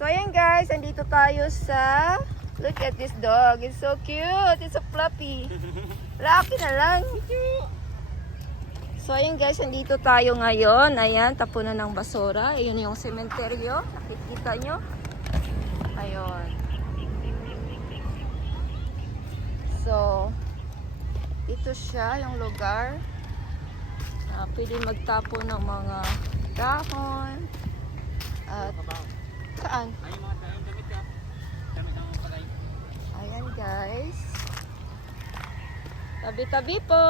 So ayan guys, andito tayo sa... Look at this dog. It's so cute. It's a fluffy. Laki na lang. So ayan guys, andito tayo ngayon. Ayan, tapunan ng basura. Ayun yung sementeryo. Nakikita nyo? Ayun. So, ito siya yung lugar. Pwede magtapon ng mga dahon. At saan? Ayan guys. Tabi-tabi po.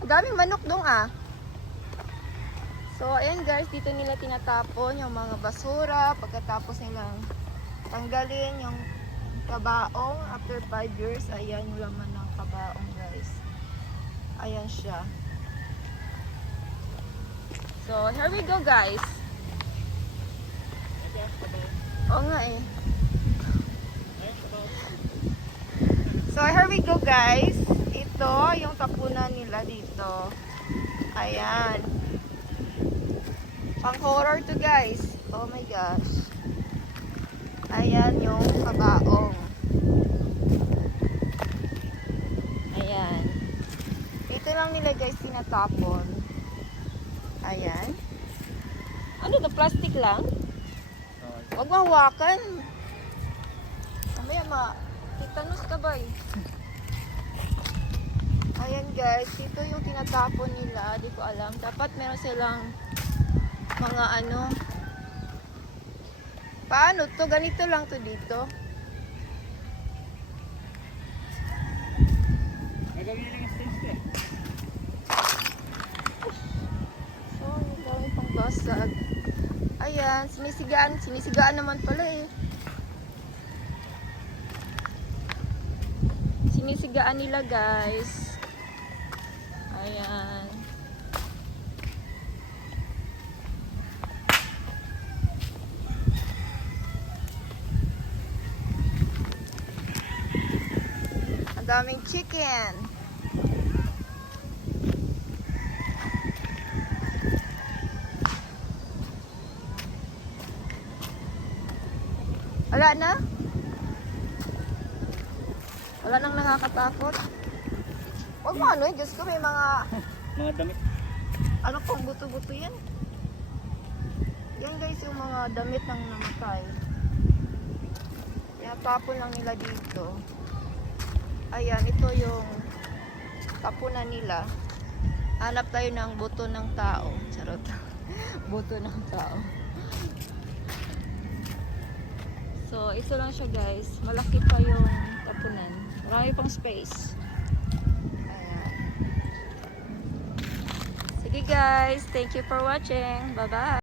Ang daming manok dong So ayan guys, dito nila tinatapon yung mga basura. Pagkatapos nilang tanggalin yung kabaong. After 5 years, ayan yung laman ng kabaong guys. Ayan siya. So here we go guys. Oo nga eh. So here we go guys. Ito yung tapunan nila dito. Ayan. Pang horror to guys. Oh my gosh. Ayan yung kabaong. Ayan. Dito lang nila guys tinatapon. Ayan. Ano to? Plastic lang? Huwag mahawakan. Mamaya titanos ka ba eh. Ayan guys, dito yung tinatapon nila. Di ko alam. Dapat meron silang mga ano. Paano to? Ganito lang to dito. So, ang dami pang basag. Ayan, sinisigaan naman pala eh. Sinisigaan nila guys. Ayan. Ang daming chicken. Wala na? Wala nang nakakatakot. Huwag mo ano eh, Diyos ko, may mga damit. ano pong buto-buto yan. Yan guys yung mga damit ng namatay. Tapon lang nila dito. Ayan, ito yung tapunan nila. Hanap tayo ng buto ng tao. Charot. Buto ng tao. So, ito lang siya guys. Malaki pa yung tapunan. Marami pang space. Ayan. Sige guys, thank you for watching. Bye-bye.